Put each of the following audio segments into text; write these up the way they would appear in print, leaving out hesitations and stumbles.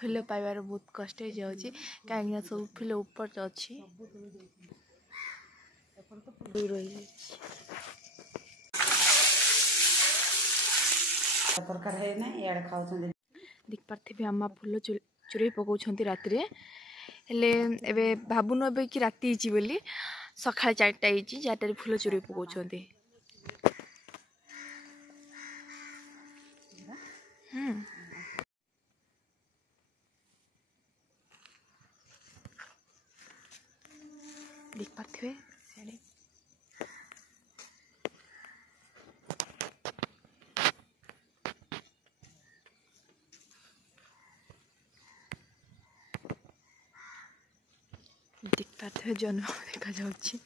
full पाइबार बहुत कष्ट हो जाऊँगी कहीं सब फुल ऊपर अच्छी रही देख पारे आमा फुल चुरे पकाउछन्ती राति हेले एबे भाबुनु एबे कि राति हिची बोली सखा 4टा हिची 4टारे फुल चुरे पकाउछन्ती देख पारे देख पारे जन्म देखा जाउछि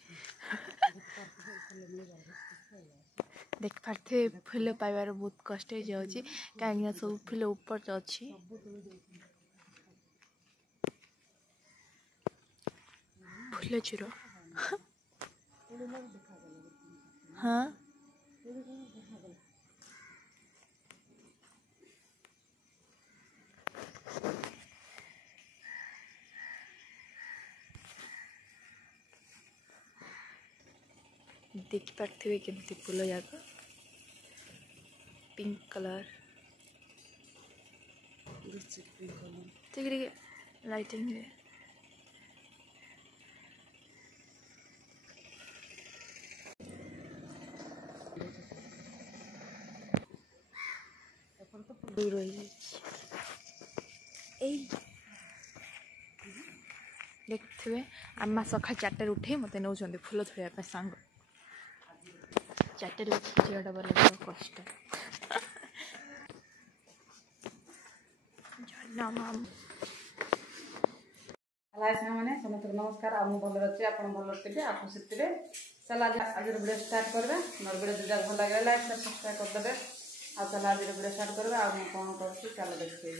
देख पारे फुल पाइबार बहुत कष्ट हो जाऊँगी कहीं सब फुल ऊपर अच्छी फुल चूर हाँ देख पारे केमती फुल जाक पिंक कलर लाइटिंग रही देखिए आमा सका 4टार उठे मत नौ फुल धोया सांग 4टार झीटा बोला कष्ट मैंने समस्त नमस्कार आम भल अच्छे आप भल थे आप खुशी थे चल आज वीडियो स्टार्ट करवा मोर वीडियो जो भल लगे लाइक सब्सक्राइब करदे आ चल आज वीडियो स्टार्ट करवा आ कौन कर चल देखिए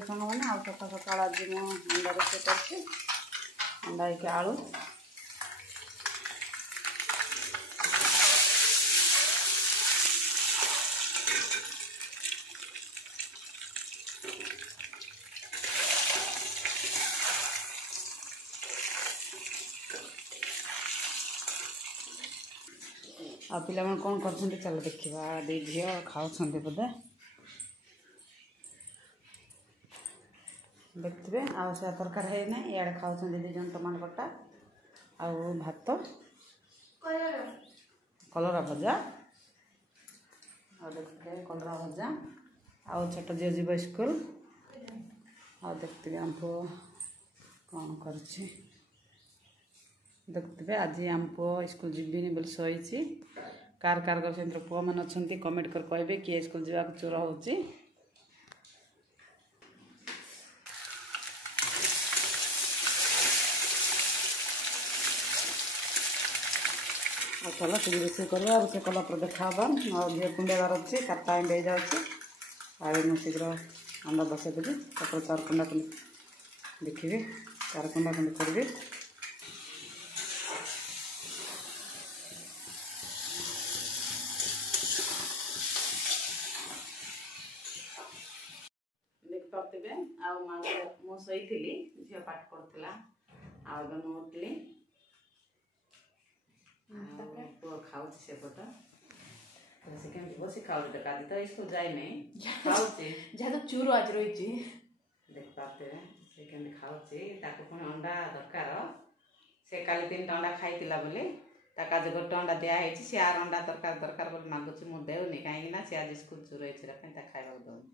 सांग मैंने आ सका सका आज मुझे अंडा रोषे कर अंडा के आलू आ पिला मन कौन कर चल देखा दी झी खाऊँ बोधे देखिए आ से तरकार है ना इे खाऊँ दीजन टमाटो कटा आ भात कलरा भजा आ देखिए कलरा भजा आ छोट झील जीव स्कूल आ देखिए आमको कौन कर देखिए आज आम पु स्कूल जीविनी बोली शोची कार कार कर पुआ मैंने अच्छा कमेंट कर कहे किए स्कूल जावाक चोर हो चलो टी रोषे करवा रोषे कलापर देखा झील कुंडेबार अच्छे 4टा अंडे जाऊँगी शीघ्र अंडा बसईदेवी तापर 4 कुंडा देखिए 4 कुंडा करी देख पारे आई झील पाठ पढ़ुला उठली पुआ खाऊ सेपट से कमी बस खाऊ आज तो स्कूल जाए खाऊ जहाँ तो चूर आज रही देख पारे से कमी खाऊ पुणी अंडा दरकार से काली 3टा अंडा खाई बोली आज गोटे अंडा दिखाई सी आर अंडा दरकार दरकार बोली मागुच मुझे देनी कहीं सी आज स्कूल चूर खाइबा दौनी